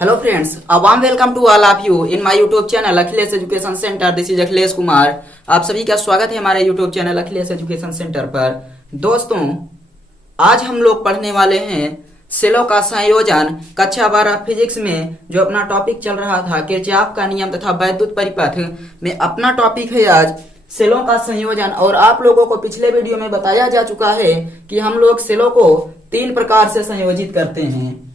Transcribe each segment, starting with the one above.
Hello friends, a warm welcome to all of you in my YouTube channel Akhilesh education centre. This is Akhilesh Kumar. आप सभी का स्वागत है हमारे YouTube channel Akhilesh education centre पर। दोस्तों, आज हम लोग पढ़ने वाले हैं सेलों का संयोजन कक्षा 12 फिजिक्स में। जो अपना टॉपिक चल रहा था किरचॉफ का नियम तथा वैद्युत परिपथ में, अपना टॉपिक है आज सेलों का संयोजन। और आप लोगों को पिछले वीडियो में बताया जा चुका है कि हम लोग सेलों को 3 प्रकार से संयोजित करते हैं।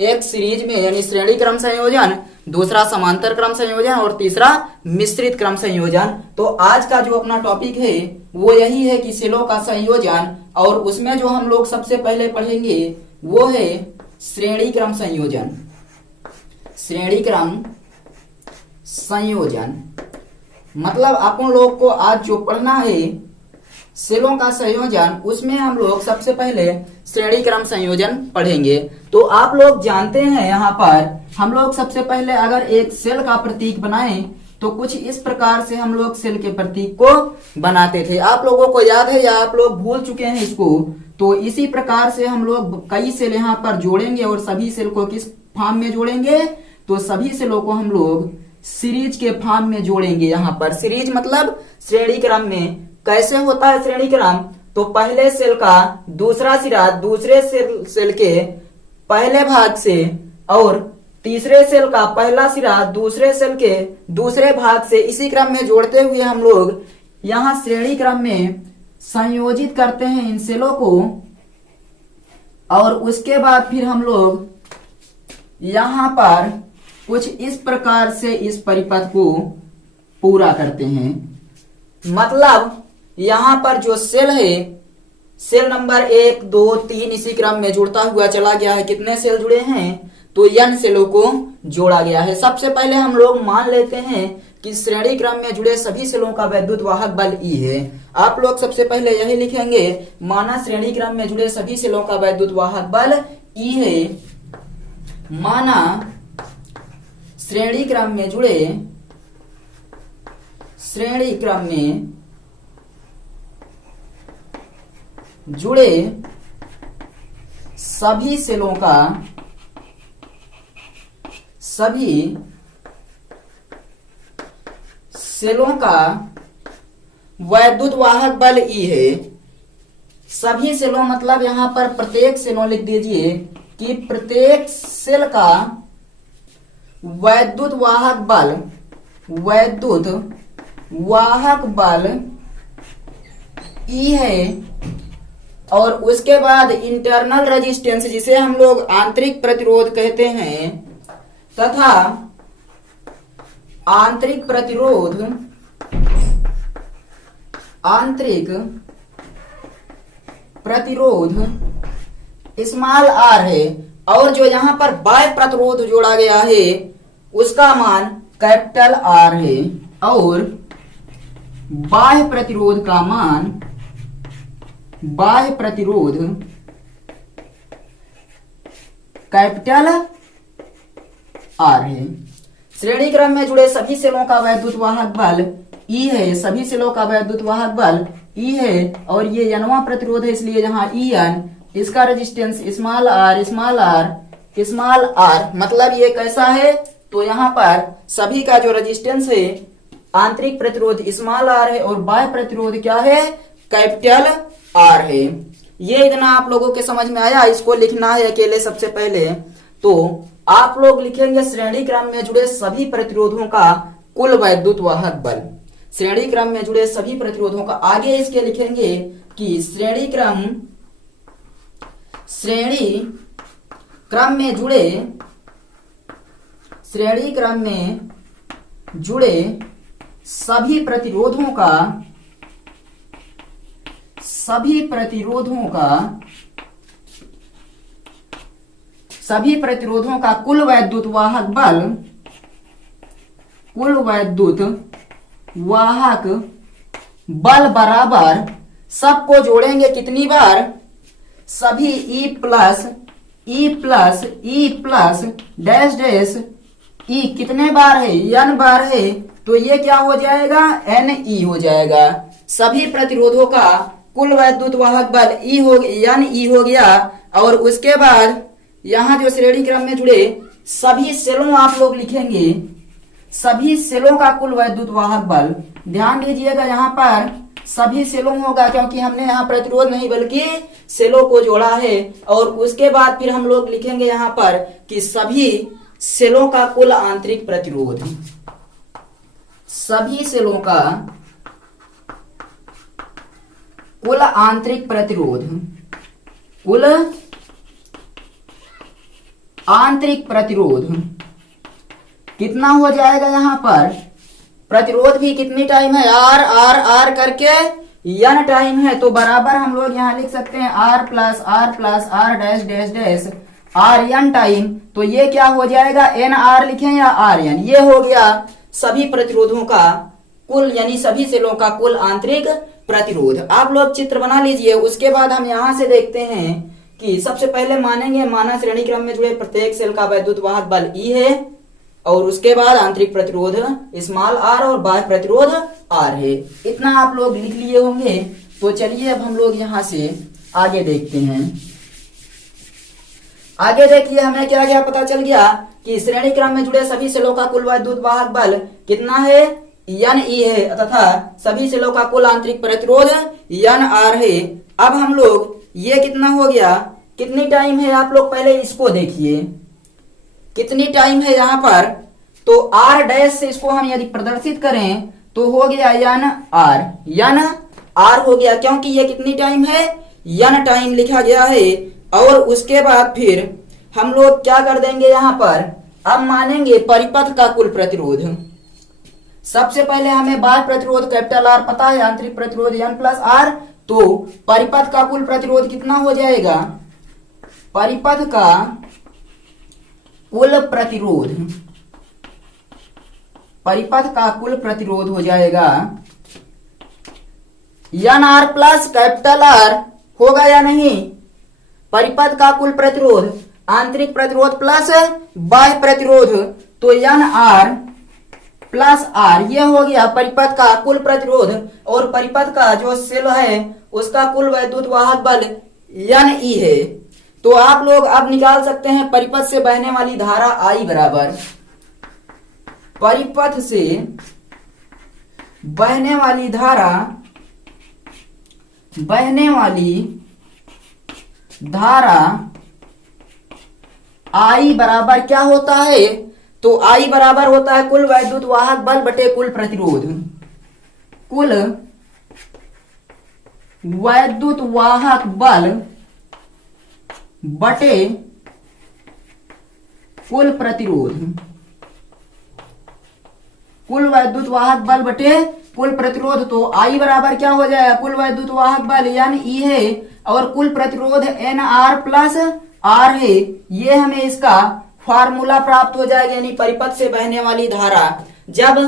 एक सीरीज में यानी श्रेणी क्रम संयोजन, दूसरा समांतर क्रम संयोजन और तीसरा मिश्रित क्रम संयोजन। तो आज का जो अपना टॉपिक है वो यही है कि सेलों का संयोजन, और उसमें जो हम लोग सबसे पहले पढ़ेंगे वो है श्रेणी क्रम संयोजन। श्रेणी क्रम संयोजन मतलब अपन लोग को आज जो पढ़ना है सेलों का संयोजन, उसमें हम लोग सबसे पहले श्रेणी क्रम संयोजन पढ़ेंगे। तो आप लोग जानते हैं यहाँ पर हम लोग सबसे पहले अगर एक सेल का प्रतीक बनाएं तो कुछ इस प्रकार से हम लोग सेल के प्रतीक को बनाते थे। आप लोगों को याद है या आप लोग भूल चुके हैं इसको? तो इसी प्रकार से हम लोग कई सेल यहाँ पर जोड़ेंगे और सभी सेल को किस फॉर्म में जोड़ेंगे? तो सभी सेलों को हम लोग सीरीज के फॉर्म में जोड़ेंगे। यहाँ पर सीरीज मतलब श्रेणी क्रम में। कैसे होता है श्रेणी क्रम? तो पहले सेल का दूसरा सिरा दूसरे सेल के पहले भाग से, और तीसरे सेल का पहला सिरा दूसरे सेल के दूसरे भाग से, इसी क्रम में जोड़ते हुए हम लोग यहाँ श्रेणी क्रम में संयोजित करते हैं इन सेलों को। और उसके बाद फिर हम लोग यहाँ पर कुछ इस प्रकार से इस परिपथ को पूरा करते हैं। मतलब यहाँ पर जो सेल है, सेल नंबर 1, 2, 3 इसी क्रम में जुड़ता हुआ चला गया है। कितने सेल जुड़े हैं? तो n सेलों को जोड़ा गया है। सबसे पहले हम लोग मान लेते हैं कि श्रेणी क्रम में जुड़े सभी सेलों का वैद्युत वाहक बल E है। आप लोग सबसे पहले यही लिखेंगे, माना श्रेणी क्रम में जुड़े सभी सेलों का वैद्युत वाहक बल E है। माना श्रेणी क्रम में जुड़े सभी सेलों का वैद्युत वाहक बल E है। सभी सेलों मतलब यहाँ पर प्रत्येक सेलों लिख दीजिए कि प्रत्येक सेल का वैद्युत वाहक बल E है। और उसके बाद इंटरनल रेजिस्टेंस, जिसे हम लोग आंतरिक प्रतिरोध कहते हैं, तथा आंतरिक प्रतिरोध स्मॉल r है। और जो यहाँ पर बाह्य प्रतिरोध जोड़ा गया है उसका मान कैपिटल R है। और बाह्य प्रतिरोध कैपिटल R है। श्रेणी क्रम में जुड़े सभी सेलों का वैद्युत वाहक बल E है। सभी सेलों का वैद्युत वाहक बल E है। और ये Nवां प्रतिरोध है, इसलिए यहाँ En, इसका रेजिस्टेंस स्मॉल r। मतलब ये कैसा है? तो यहाँ पर सभी का जो रेजिस्टेंस है, आंतरिक प्रतिरोध स्मॉल r है और बाह्य प्रतिरोध क्या है? कैपिटल R है। ये इतना आप लोगों के समझ में आया? इसको लिखना है अकेले सबसे पहले। तो आप लोग लिखेंगे श्रेणी क्रम में जुड़े सभी प्रतिरोधों का कुल वैद्युत वाहक बल। श्रेणी क्रम में जुड़े सभी प्रतिरोधों का, आगे इसके लिखेंगे कि श्रेणी क्रम में जुड़े सभी प्रतिरोधों का कुल वैद्युत वाहक बल बराबर, सबको जोड़ेंगे कितनी बार? सभी E प्लस डैश E कितने बार है? N बार है। तो ये क्या हो जाएगा? Ne हो जाएगा। सभी प्रतिरोधों का कुल वैद्युत वाहक बल E हो गया और उसके बाद यहाँ जो श्रेणी क्रम में जुड़े सभी सेलों आप लोग लिखेंगे सभी सेलों का कुल वैद्युत वाहक बल। ध्यान दीजिएगा यहाँ पर सभी सेलों होगा, क्योंकि हमने यहाँ प्रतिरोध नहीं बल्कि सेलों को जोड़ा है। और उसके बाद फिर हम लोग लिखेंगे यहाँ पर कि सभी सेलों का कुल आंतरिक प्रतिरोध। सभी सेलों का कुल आंतरिक प्रतिरोध, कुल आंतरिक प्रतिरोध कितना हो जाएगा। यहाँ पर प्रतिरोध भी कितनी टाइम है, आर आर आर करके एन टाइम है, तो बराबर हम लोग यहाँ लिख सकते हैं R plus R dash dash dash R N time. तो ये क्या हो जाएगा, एन आर लिखें या आर एन। ये हो गया सभी प्रतिरोधों का कुल, यानी सभी सेलों का कुल आंतरिक प्रतिरोध। आप लोग चित्र बना लीजिए। उसके बाद हम यहाँ से देखते हैं कि सबसे पहले मानेंगे माना श्रेणी क्रम में जुड़े प्रत्येक सेल का वैद्युत वाहक बल ई है, और उसके बाद आंतरिक प्रतिरोध स्मॉल आर और बाह्य प्रतिरोध आर है। इतना आप लोग लिख लिए होंगे। तो चलिए अब हम लोग यहाँ से आगे देखते हैं। आगे देखिए हमें क्या क्या पता चल गया कि श्रेणी क्रम में जुड़े सभी सेलों का कुल वैद्युत वाहक बल कितना है, एन ई है, तथा सभी सेलों का कुल आंतरिक प्रतिरोध एन आर है। अब हम लोग ये कितना हो गया, कितनी टाइम है, आप लोग पहले इसको देखिए कितनी टाइम है यहाँ पर। तो आर डैश से इसको हम यदि प्रदर्शित करें तो हो गया एन आर हो गया, क्योंकि ये कितनी टाइम है, एन टाइम लिखा गया है। और उसके बाद फिर हम लोग क्या कर देंगे यहाँ पर, अब मानेंगे परिपथ का कुल प्रतिरोध। सबसे पहले हमें बाह्य प्रतिरोध कैपिटल आर पता है, आंतरिक प्रतिरोध एन प्लस आर। तो परिपथ का कुल प्रतिरोध कितना हो जाएगा, परिपथ का कुल प्रतिरोध, परिपथ का कुल प्रतिरोध हो जाएगा N R plus capital R. होगा या नहीं, परिपथ का कुल प्रतिरोध आंतरिक प्रतिरोध प्लस बाह्य प्रतिरोध, तो एन आर प्लस आर, ये हो गया परिपथ का कुल प्रतिरोध। और परिपथ का जो सेल है उसका कुल वैद्युत वाहक बल एन ई है। तो आप लोग अब निकाल सकते हैं परिपथ से बहने वाली धारा आई बराबर, परिपथ से बहने वाली धारा, बहने वाली धारा आई बराबर क्या होता है, तो आई बराबर होता है कुल वैद्युत वाहक बल बटे कुल प्रतिरोध। कुल वैद्युत वाहक बल बटे कुल प्रतिरोध, कुल वैद्युत वाहक बल बटे कुल प्रतिरोध। तो आई बराबर क्या हो जाएगा, कुल वैद्युत वाहक बल एन ई है और कुल प्रतिरोध एन आर प्लस आर है। ये हमें इसका फार्मूला प्राप्त हो जाएगा, यानी परिपथ से बहने वाली धारा। जब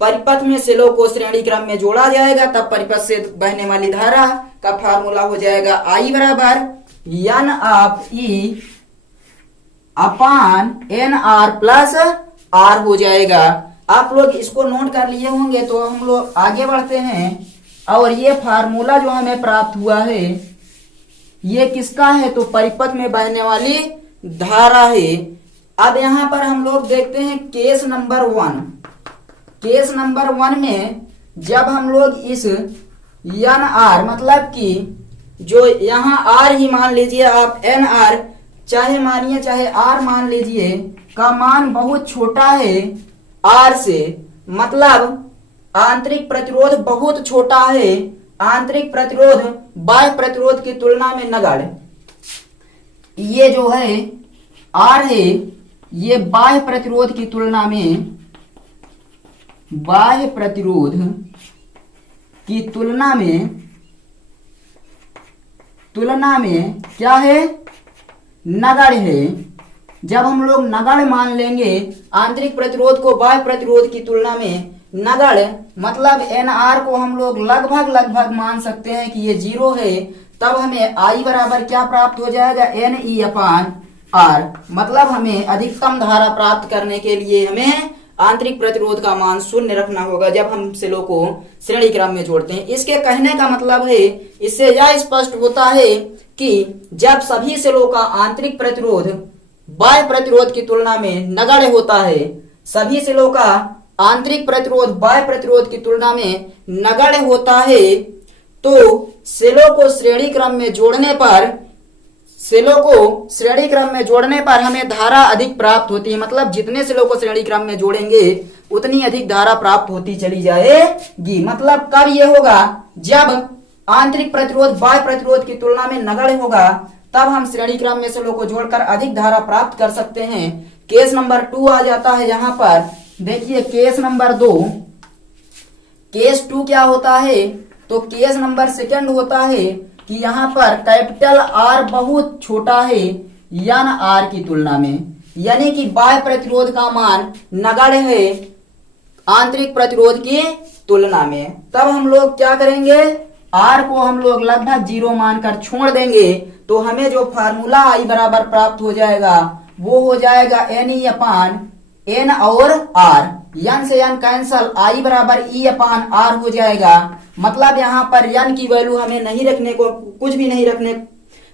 परिपथ में सेलों को श्रेणी क्रम में जोड़ा जाएगा तब परिपथ से बहने वाली धारा का फार्मूला हो जाएगा आई बराबर N of E upon N R plus R हो जाएगा। आप लोग इसको नोट कर लिए होंगे। तो हम लोग आगे बढ़ते हैं और ये फार्मूला जो हमें प्राप्त हुआ है ये किसका है, तो परिपथ में बहने वाली धारा है। अब यहाँ पर हम लोग देखते हैं केस नंबर 1। केस नंबर 1 में जब हम लोग इस एन आर मतलब कि जो यहाँ आर ही मान लीजिए आप, एन आर चाहे मानिए चाहे आर मान लीजिए, का मान बहुत छोटा है आर से, मतलब आंतरिक प्रतिरोध बहुत छोटा है। आंतरिक प्रतिरोध बाह्य प्रतिरोध की तुलना में नगण्य। ये जो है आर है ये बाह्य प्रतिरोध की तुलना में, बाह्य प्रतिरोध की तुलना में क्या है, नगण्य है। जब हम लोग नगण्य मान लेंगे आंतरिक प्रतिरोध को बाह्य प्रतिरोध की तुलना में नगण्य, मतलब एन आर को हम लोग लगभग मान सकते हैं कि ये 0 है, तब हमें आई बराबर क्या प्राप्त हो जाएगा, एन ई अपान आर। मतलब हमें अधिकतम धारा प्राप्त करने के लिए हमें आंतरिक प्रतिरोध का मान 0 रखना होगा जब हम सेलों को श्रेणी क्रम में जोड़ते हैं। इसके कहने का मतलब है, इससे यह स्पष्ट होता है कि जब सभी सेलों का आंतरिक प्रतिरोध बाह्य प्रतिरोध की तुलना में नगण्य होता है। सभी सेलों का आंतरिक प्रतिरोध बाह्य प्रतिरोध की तुलना में नगण्य होता है, तो सेलों को श्रेणी क्रम में जोड़ने पर हमें धारा अधिक प्राप्त होती है। मतलब जितने सेलों को श्रेणी क्रम में जोड़ेंगे उतनी अधिक धारा प्राप्त होती चली जाएगी। मतलब कब ये होगा, जब आंतरिक प्रतिरोध बाह्य प्रतिरोध की तुलना में नगण्य होगा, तब हम श्रेणी क्रम में सेलों को जोड़कर अधिक धारा प्राप्त कर सकते हैं। केस नंबर 2 आ जाता है यहाँ पर। देखिए केस नंबर 2, केस 2 क्या होता है, तो केस नंबर 2 होता है कि यहाँ पर कैपिटल आर बहुत छोटा है एन आर की तुलना में, यानी कि बाह्य प्रतिरोध का मान नगण्य है आंतरिक प्रतिरोध की तुलना में। तब हम लोग क्या करेंगे, आर को हम लोग लगभग 0 मानकर छोड़ देंगे, तो हमें जो फार्मूला आई बराबर प्राप्त हो जाएगा वो हो जाएगा एन ई अपान एन और आर, एन से एन कैंसल, आई बराबर ई अपान आर हो जाएगा। मतलब यहाँ पर एन की वैल्यू हमें कुछ भी नहीं रखने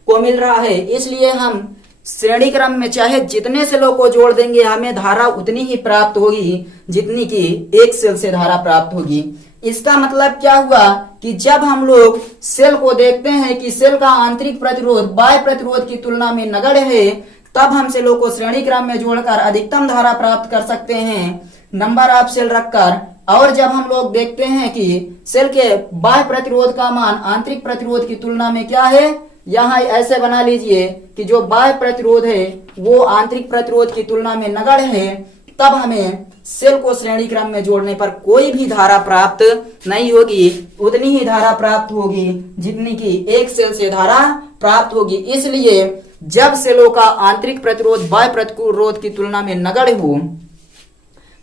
को मिल रहा है, इसलिए हम श्रेणी क्रम में चाहे जितने सेलों को जोड़ देंगे हमें धारा उतनी ही प्राप्त होगी जितनी की एक सेल से धारा प्राप्त होगी। इसका मतलब क्या हुआ कि जब हम लोग सेल को देखते हैं कि सेल का आंतरिक प्रतिरोध बाह्य प्रतिरोध की तुलना में नगण्य है, तब हम सेलों को श्रेणी क्रम में जोड़कर अधिकतम धारा प्राप्त कर सकते हैं नंबर ऑफ सेल रखकर। और जब हम लोग देखते हैं कि सेल के बाह्य प्रतिरोध का मान आंतरिक प्रतिरोध की तुलना में क्या है, यहाँ ऐसे बना लीजिए कि जो बाह्य प्रतिरोध है वो आंतरिक प्रतिरोध की तुलना में नगण्य है, तब हमें सेल को श्रेणी क्रम में जोड़ने पर कोई भी धारा प्राप्त नहीं होगी, उतनी ही धारा प्राप्त होगी जितनी की एक सेल से धारा प्राप्त होगी। इसलिए जब सेलों का आंतरिक प्रतिरोध बाह्य प्रतिरोध की तुलना में नगण्य हो,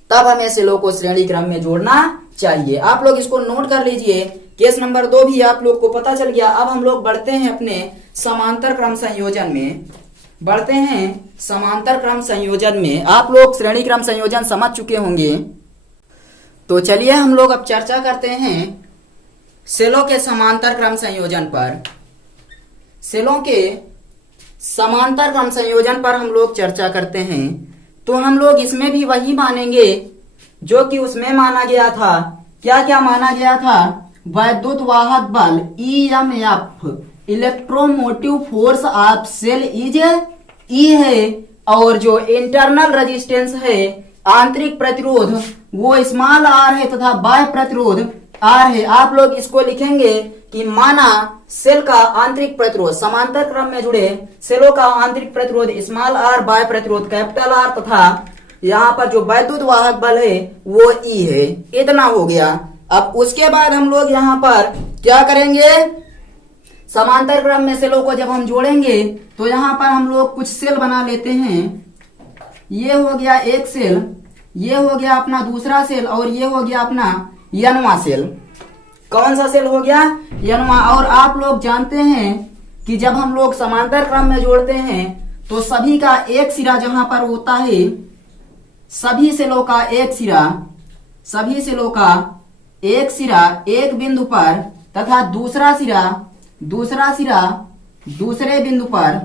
तब हमें सेलों को श्रेणी क्रम में जोड़ना चाहिए। आप लोग इसको नोट कर लीजिए। केस नंबर 2 भी आप लोग को पता चल गया। अब हम लोग बढ़ते हैं अपने समांतर क्रम संयोजन में। आप लोग श्रेणी क्रम संयोजन समझ चुके होंगे, तो चलिए हम लोग अब चर्चा करते हैं सेलों के समांतर क्रम संयोजन पर। सेलों के समांतर क्रम संयोजन पर हम लोग चर्चा करते हैं, तो हम लोग इसमें भी वही मानेंगे जो कि उसमें माना गया था। क्या क्या माना गया था, वैद्युत वाहक बल EMF electromotive force of cell is E है, और जो इंटरनल रेजिस्टेंस है आंतरिक प्रतिरोध वो स्मॉल r है तथा बाह्य प्रतिरोध R है। आप लोग इसको लिखेंगे कि माना सेल का आंतरिक प्रतिरोध समांतर क्रम में जुड़े सेलों का आंतरिक प्रतिरोध स्मॉल r, बाह्य प्रतिरोध कैपिटल R, तथा यहाँ पर जो वैद्युत वाहक बल है वो E है। इतना हो गया। अब उसके बाद हम लोग यहाँ पर क्या करेंगे, समांतर क्रम में सेलों को जब हम जोड़ेंगे तो यहाँ पर हम लोग कुछ सेल बना लेते हैं। ये हो गया एक सेल, ये हो गया अपना दूसरा सेल, और ये हो गया अपना यनवा सेल। कौन सा सेल हो गया, यनवा। और आप लोग जानते हैं कि जब हम लोग समांतर क्रम में जोड़ते हैं तो सभी का एक सिरा जहां पर होता है, सभी सेलों का एक सिरा एक बिंदु पर तथा दूसरा सिरा दूसरे बिंदु पर,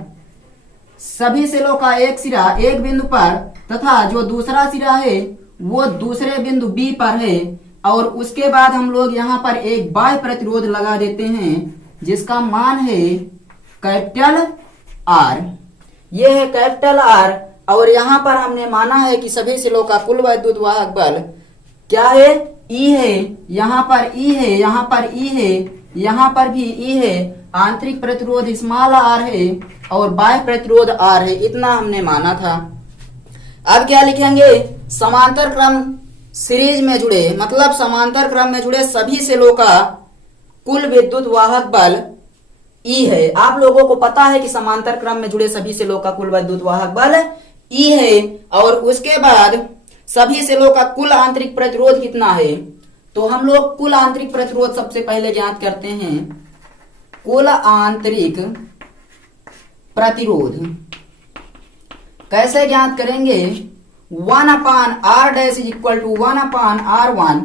सभी सेलों का एक सिरा एक बिंदु पर तथा जो दूसरा सिरा है वो दूसरे बिंदु B पर है। और उसके बाद हम लोग यहाँ पर एक बाह्य प्रतिरोध लगा देते हैं जिसका मान है कैपिटल R। ये है कैपिटल R, और यहाँ पर हमने माना है कि सभी सेलों का कुल वैद्युत वाहक बल क्या है, E है। यहाँ पर E है, यहाँ पर E है, यहाँ पर भी E है। आंतरिक प्रतिरोध स्मॉल r है और बाह्य प्रतिरोध R है। इतना हमने माना था। अब क्या लिखेंगे, समांतर क्रम सीरीज में जुड़े, मतलब समांतर क्रम में जुड़े सभी सेलों का कुल विद्युत वाहक बल E है। आप लोगों को पता है कि समांतर क्रम में जुड़े सभी सेलों का कुल विद्युत वाहक बल E है। और उसके बाद सभी सेलों का कुल आंतरिक प्रतिरोध कितना है, तो हम लोग कुल आंतरिक प्रतिरोध सबसे पहले ज्ञात करते हैं। कुल आंतरिक प्रतिरोध कैसे ज्ञात करेंगे, 1/r dash is equal to 1/r1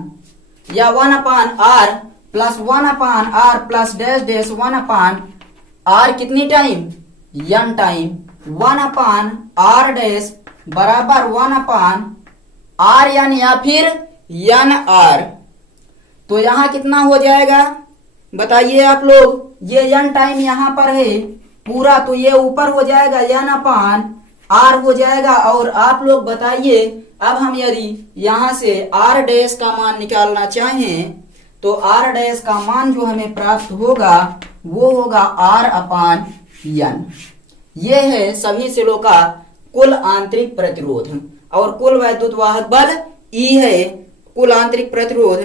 या 1/r plus 1/r plus dash dash 1/r कितनी टाइम, n टाइम। 1/r' बराबर 1/r n या फिर nr। तो यहाँ कितना हो जाएगा बताइए आप लोग। ये n टाइम यहाँ पर है पूरा, तो ये ऊपर हो जाएगा n/r हो जाएगा। और आप लोग बताइए, अब हम यदि यहाँ से r' का मान निकालना चाहें तो r' का मान जो हमें प्राप्त होगा वो होगा r/n। ये है सभी सेलों का कुल आंतरिक प्रतिरोध। और कुल वैद्युत वाहक बल E है, कुल आंतरिक प्रतिरोध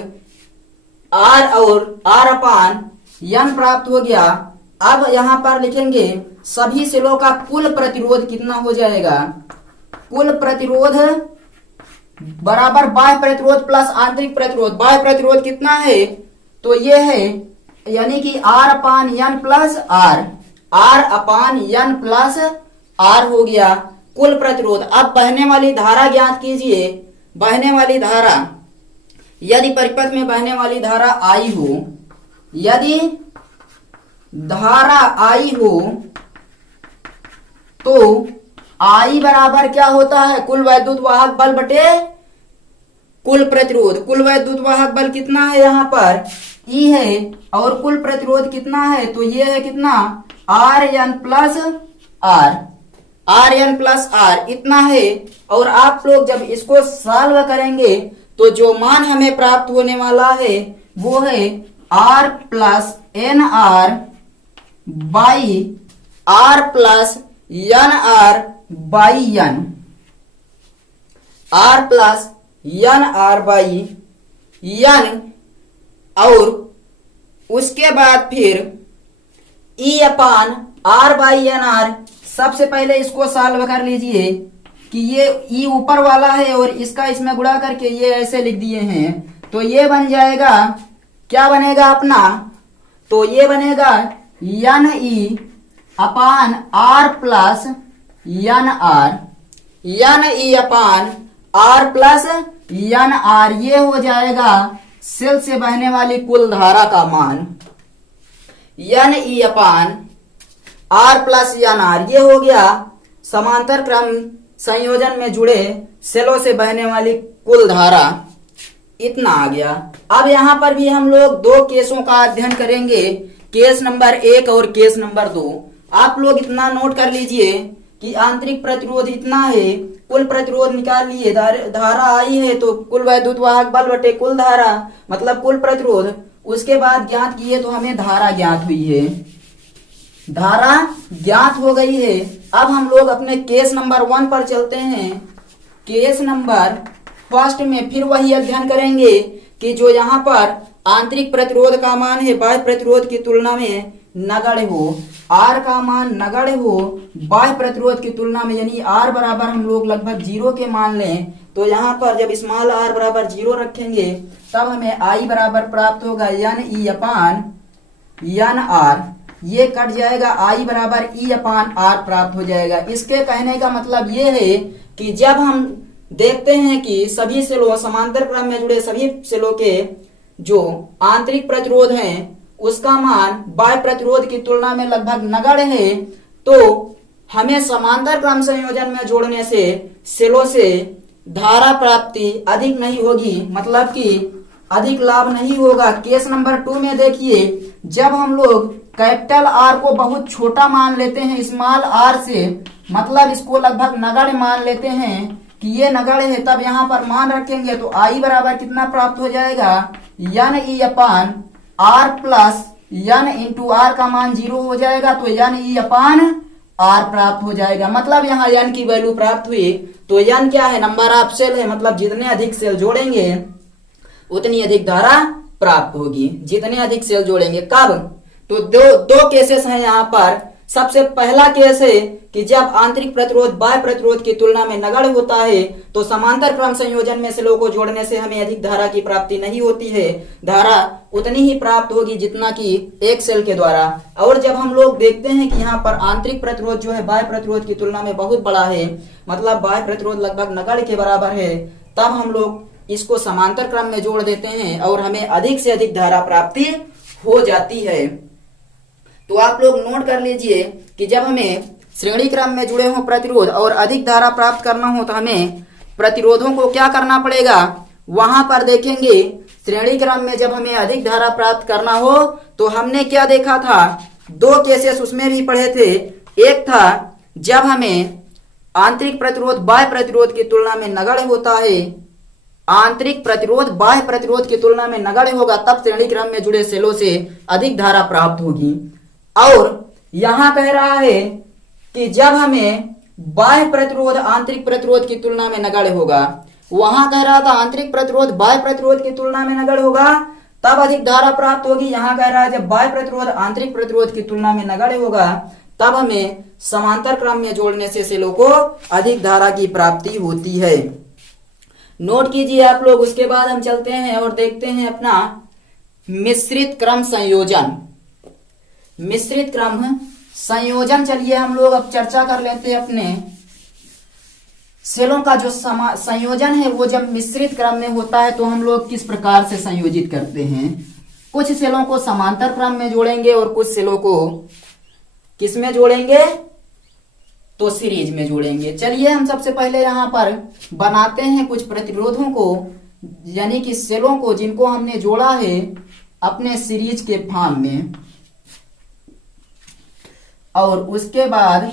R और r/n प्राप्त हो गया। अब यहाँ पर लिखेंगे सभी सेलों का कुल प्रतिरोध कितना हो जाएगा। कुल प्रतिरोध बराबर बाह्य प्रतिरोध प्लस आंतरिक प्रतिरोध। बाह्य प्रतिरोध कितना है तो ये है यानी कि r/n plus r/n plus r हो गया कुल प्रतिरोध। अब बहने वाली धारा ज्ञात कीजिए। बहने वाली धारा, यदि परिपथ में बहने वाली धारा I हो, यदि धारा I हो तो I बराबर क्या होता है, कुल वैद्युत वाहक बल बटे कुल प्रतिरोध। कुल वैद्युत वाहक बल कितना है यहाँ पर E है, और कुल प्रतिरोध कितना है तो ये है कितना Rn plus R। Rn plus R इतना है। और आप लोग जब इसको सॉल्व करेंगे तो जो मान हमें प्राप्त होने वाला है वो है R plus NR by R plus NR by N। R plus NR by N। और उसके बाद फिर E/R/NR। सबसे पहले इसको सॉल्व कर लीजिए कि ये E ऊपर वाला है और इसका इसमें गुणा करके ये ऐसे लिख दिए हैं, तो ये बन जाएगा, क्या बनेगा अपना, तो ये बनेगा NE/R plus NR। NE/R plus NR ये हो जाएगा सेल से बहने वाली कुल धारा का मान। NE/R प्लस NR ये हो गया समांतर क्रम संयोजन में जुड़े सेलों से बहने वाली कुल धारा। इतना आ गया। अब यहाँ पर भी हम लोग दो केसों का अध्ययन करेंगे, केस नंबर 1 और केस नंबर 2। आप लोग इतना नोट कर लीजिए कि आंतरिक प्रतिरोध इतना है, कुल प्रतिरोध निकाल लिए, धारा आई है तो कुल वैद्युत वाहक बल बटे कुल धारा मतलब कुल प्रतिरोध। उसके बाद ज्ञात किए तो हमें धारा ज्ञात हुई है, धारा ज्ञात हो गई है। अब हम लोग अपने केस नंबर 1 पर चलते हैं। केस नंबर 1 में फिर वही अध्ययन करेंगे कि जो यहाँ पर आंतरिक प्रतिरोध का मान है बाह्य प्रतिरोध की तुलना में नगण्य हो, R का मान नगण्य हो बाह्य प्रतिरोध की तुलना में, यानी R बराबर हम लोग लगभग 0 के मान लें, तो यहाँ पर जब स्मॉल r बराबर 0 रखेंगे तब हमें I बराबर प्राप्त होगा NE/NR। ये कट जाएगा, I बराबर E/R प्राप्त हो जाएगा। इसके कहने का मतलब ये है कि जब हम देखते हैं कि सभी सेलों समांतर क्रम में जुड़े सभी सेलों के जो आंतरिक प्रतिरोध हैं उसका मान बाह्य प्रतिरोध की तुलना में लगभग नगण्य है, तो हमें समांतर क्रम संयोजन में जोड़ने से सेलों से धारा प्राप्ति अधिक नहीं होगी, मतलब कि अधिक लाभ नहीं होगा। केस नंबर 2 में देखिए, जब हम लोग कैपिटल R को बहुत छोटा मान लेते हैं स्मॉल r से, मतलब इसको लगभग नगण्य मान लेते हैं कि ये नगण्य है, तब यहाँ पर मान रखेंगे तो I बराबर कितना प्राप्त हो जाएगा NE/R plus N into R का मान 0 हो जाएगा, तो NE/R प्राप्त हो जाएगा। मतलब यहाँ N की वैल्यू प्राप्त हुई, तो N क्या है, नंबर ऑफ सेल है, मतलब जितने अधिक सेल जोड़ेंगे उतनी अधिक धारा प्राप्त होगी। जितने अधिक सेल जोड़ेंगे कब, तो दो केसेस हैं यहाँ पर। सबसे पहला केस है कि जब आंतरिक प्रतिरोध बाह्य प्रतिरोध की तुलना में नगण्य होता है तो समांतर क्रम संयोजन में सेलों को जोड़ने से हमें अधिक धारा की प्राप्ति नहीं होती है, धारा उतनी ही प्राप्त होगी जितना कि एक सेल के द्वारा। और जब हम लोग देखते हैं कि यहाँ पर आंतरिक प्रतिरोध जो है बाह्य प्रतिरोध की तुलना में बहुत बड़ा है, मतलब बाह्य प्रतिरोध लगभग नगण्य के बराबर है, तब हम लोग इसको समांतर क्रम में जोड़ देते हैं और हमें अधिक से अधिक धारा प्राप्ति हो जाती है। तो आप लोग नोट कर लीजिए कि जब हमें श्रेणी क्रम में जुड़े हों प्रतिरोध और अधिक धारा प्राप्त करना हो तो हमें प्रतिरोधों को क्या करना पड़ेगा, वहां पर देखेंगे श्रेणी क्रम में जब हमें अधिक धारा प्राप्त करना हो तो हमने क्या देखा था, दो केसेस उसमें भी पढ़े थे। एक था जब हमें आंतरिक प्रतिरोध बाह्य प्रतिरोध की तुलना में नगण्य होता है, आंतरिक प्रतिरोध बाह्य प्रतिरोध की तुलना में नगण्य होगा, तब श्रेणी क्रम में जुड़े सेलों से अधिक धारा प्राप्त होगी। और यहां कह रहा है कि जब हमें बाह्य प्रतिरोध आंतरिक प्रतिरोध की तुलना में नगण्य होगा, वहां कह रहा था आंतरिक प्रतिरोध बाह्य प्रतिरोध की तुलना में नगण्य होगा तब अधिक धारा प्राप्त होगी। यहां कह रहा है जब बाह्य प्रतिरोध आंतरिक प्रतिरोध की तुलना में नगण्य होगा तब हमें समांतर क्रम में जोड़ने से सेलों को अधिक धारा की प्राप्ति होती है। नोट कीजिए आप लोग। उसके बाद हम चलते हैं और देखते हैं अपना मिश्रित क्रम संयोजन। मिश्रित क्रम संयोजन, चलिए हम लोग अब चर्चा कर लेते हैं अपने सेलों का जो संयोजन है वो जब मिश्रित क्रम में होता है तो हम लोग किस प्रकार से संयोजित करते हैं। कुछ सेलों को समांतर क्रम में जोड़ेंगे और कुछ सेलों को किस में जोड़ेंगे, तो सीरीज में जोड़ेंगे। चलिए हम सबसे पहले यहां पर बनाते हैं कुछ प्रतिरोधों को, यानी कि सेलों को जिनको हमने जोड़ा है अपने सीरीज के फॉर्म में, और उसके बाद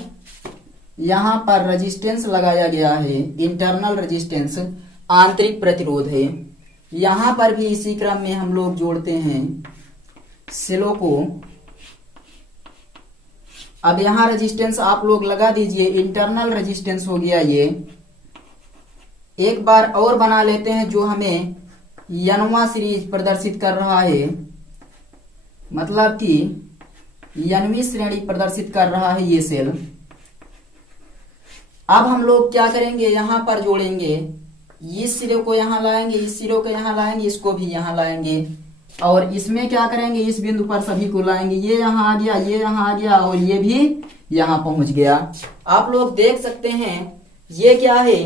यहां पर रेजिस्टेंस लगाया गया है, इंटरनल रेजिस्टेंस आंतरिक प्रतिरोध है। यहां पर भी इसी क्रम में हम लोग जोड़ते हैं सेलों को। अब यहां रेजिस्टेंस आप लोग लगा दीजिए, इंटरनल रेजिस्टेंस हो गया ये। एक बार और बना लेते हैं जो हमें यनवा सीरीज प्रदर्शित कर रहा है, मतलब कि यनवी श्रेणी प्रदर्शित कर रहा है ये सेल। अब हम लोग क्या करेंगे, यहां पर जोड़ेंगे, इस सिरे को यहां लाएंगे, इस सिरे को यहां लाएंगे, इसको भी यहां लाएंगे, और इसमें क्या करेंगे, इस बिंदु पर सभी को लाएंगे। ये यहां आ गया, ये यहां आ गया और ये भी यहां पहुंच गया। आप लोग देख सकते हैं ये क्या है,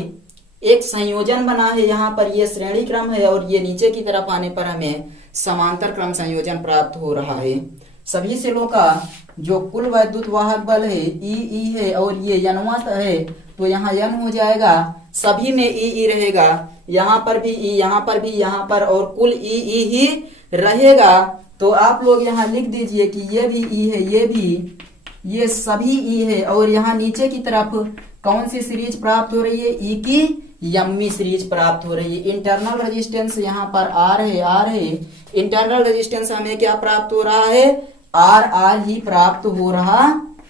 एक संयोजन बना है। यहाँ पर ये श्रेणी क्रम है और ये नीचे की तरफ आने पर हमें समांतर क्रम संयोजन प्राप्त हो रहा है। सभी सेलों का जो कुल वैद्युत वाहक बल है ई है और ये यनवा है, तो यहाँ यन हो जाएगा, सभी में ई रहेगा, यहाँ पर भी ई, यहाँ पर भी, यहाँ पर, और कुल ई ही रहेगा। तो आप लोग यहाँ लिख दीजिए कि ये भी ई है, ये भी, ये सभी ई है। और यहाँ नीचे की तरफ कौन सी सीरीज प्राप्त हो रही है, ई की यम्मी सीरीज प्राप्त हो रही है। इंटरनल रेजिस्टेंस यहाँ पर आर है, इंटरनल रेजिस्टेंस हमें क्या प्राप्त हो रहा है, आर ही प्राप्त हो रहा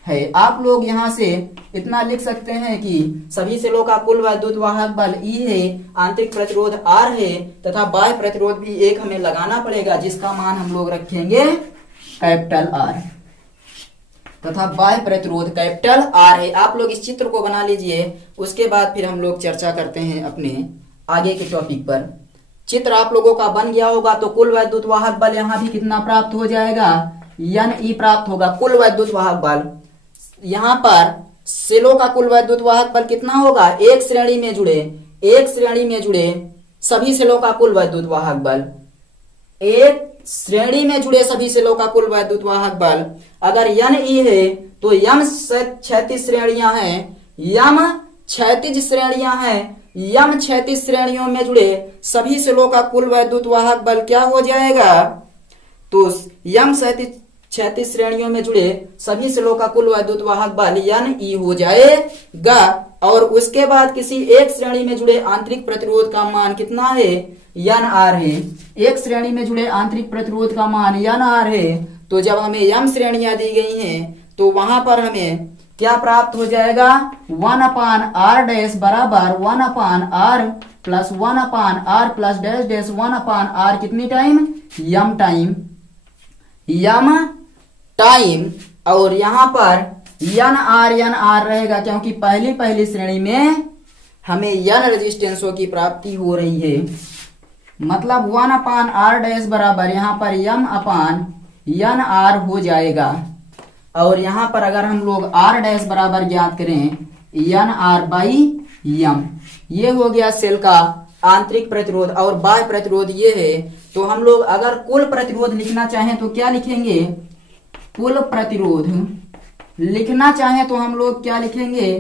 है। आप लोग यहाँ से इतना लिख सकते हैं कि सभी सेलों का कुल वैद्युत वाहक बल ई है, आंतरिक प्रतिरोध आर है, तथा बाह्य प्रतिरोध भी एक हमें लगाना पड़ेगा जिसका मान हम लोग रखेंगे कैपिटल आर, तथा बाह्य प्रतिरोध कैपिटल आर है। आप लोग इस चित्र को बना लीजिए, उसके बाद फिर हम लोग चर्चा करते हैं अपने आगे के टॉपिक पर। चित्र आप लोगों का बन गया होगा, तो कुल वैद्युत वाहक बल यहाँ भी कितना प्राप्त हो जाएगा, यन ई प्राप्त होगा। कुल वैद्युत वाहक बल यहाँ पर सेलों का कुल वैद्युत वाहक बल कितना होगा, एक श्रेणी में जुड़े सभी सेलों का कुल वैद्युत वाहक बल, एक श्रेणी में जुड़े सभी सेलों का कुल वैद्युत वाहक बल। अगर यन ई है तो यम क्षैतिज श्रेणियां हैं, यम क्षैतिज श्रेणियां हैं, यम क्षैतिज श्रेणियों में जुड़े सभी सेलों का कुल वैद्युत वाहक बल क्या हो जाएगा, तो यम क्षैतिज श्रेणियों में जुड़े सभी सेलों का कुल वैद्युत वाहक बल यन ई हो जाएगा। और उसके बाद किसी एक श्रेणी में जुड़े आंतरिक प्रतिरोध का मान कितना है, यन आर है। एक श्रेणी में जुड़े आंतरिक प्रतिरोध का मान यन आर है। तो जब हमें यम श्रेणियां दी गई हैं तो वहां पर हमें क्या प्राप्त हो जाएगा, 1/r डैश बराबर 1/r plus 1/r plus dash dash 1/r कितनी टाइम, यम टाइम। और यहाँ पर यन आर रहेगा, क्योंकि पहली श्रेणी में हमें यन रेजिस्टेंसों की प्राप्ति हो रही है। मतलब 1/r डैश बराबर यहाँ पर यम अपान यन आर हो जाएगा। और यहाँ पर अगर हम लोग r डैश बराबर ज्ञात करें यन आर बाई यम, ये हो गया सेल का आंतरिक प्रतिरोध। और बाह्य प्रतिरोध ये है। तो हम लोग अगर कुल प्रतिरोध लिखना चाहें तो क्या लिखेंगे, कुल प्रतिरोध लिखना चाहें तो हम लोग क्या लिखेंगे,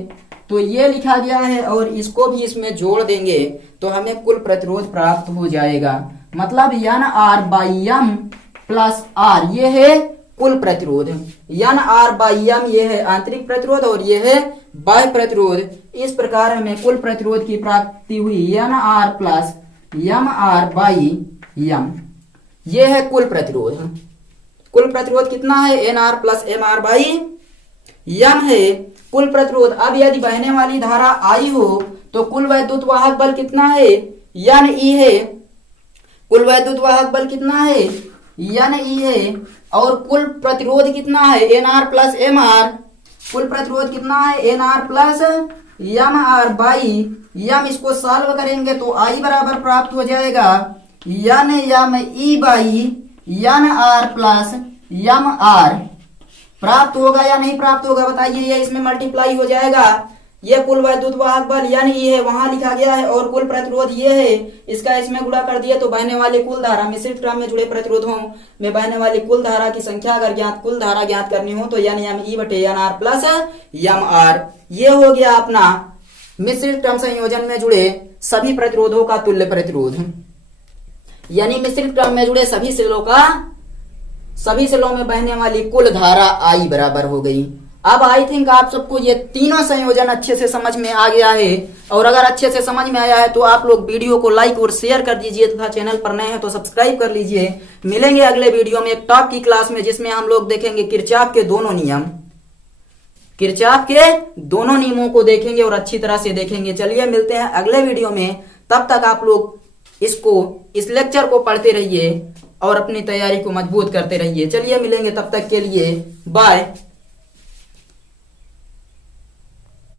तो ये लिखा गया है और इसको भी इसमें जोड़ देंगे तो हमें कुल प्रतिरोध प्राप्त हो जाएगा। मतलब N R by M plus R, ये है कुल प्रतिरोध। एन आर बाई एम ये है आंतरिक प्रतिरोध और ये है बाह्य प्रतिरोध। इस प्रकार हमें कुल प्रतिरोध की प्राप्ति हुई N R plus M R by M, ये है कुल प्रतिरोध। कुल प्रतिरोध कितना है, N R plus M R by M है कुल प्रतिरोध। अब यदि बहने वाली धारा आई हो तो कुल वैद्युत वाहक बल कितना है, एन ई है। कुल वैद्युत वाहक बल कितना है, एन ई है। और कुल प्रतिरोध कितना है, N R plus M R. कुल प्रतिरोध कितना है, N R plus M R by M. इसको सॉल्व करेंगे तो आई बराबर प्राप्त हो जाएगा N M E by N R plus M R. प्राप्त होगा या नहीं प्राप्त होगा बताइए, ये इसमें मल्टीप्लाई हो जाएगा। ये कुल वैद्युत वाहक बल एन ई है, वहां लिखा गया है, और कुल प्रतिरोध ये है, इसका इसमें गुणा कर दिए तो बहने वाली कुल धारा, मिश्रित क्रम में जुड़े प्रतिरोधों में बहने वाली कुल धारा की संख्या अगर कुल धारा ज्ञात करनी हो तो एन एम ई बटे N R plus M R. ये हो गया अपना मिश्रित क्रम संयोजन में जुड़े सभी प्रतिरोधों का तुल्य प्रतिरोध, यानी मिश्रित क्रम में जुड़े सभी सेलों में बहने वाली कुल धारा आई बराबर हो गई। अब आई थिंक आप सबको ये तीनों संयोजन अच्छे से समझ में आ गया है, और अगर अच्छे से समझ में आया है तो आप लोग वीडियो को लाइक और शेयर कर दीजिए तथा चैनल पर नए हैं तो सब्सक्राइब कर लीजिए। मिलेंगे अगले वीडियो में एक टॉप की क्लास में, जिसमें हम लोग देखेंगे किरचॉफ के दोनों नियम, किरचॉफ के दोनों नियमों को देखेंगे और अच्छी तरह से देखेंगे। चलिए मिलते हैं अगले वीडियो में, तब तक आप लोग इस लेक्चर को पढ़ते रहिए और अपनी तैयारी को मजबूत करते रहिए। चलिए मिलेंगे, तब तक के लिए बाय।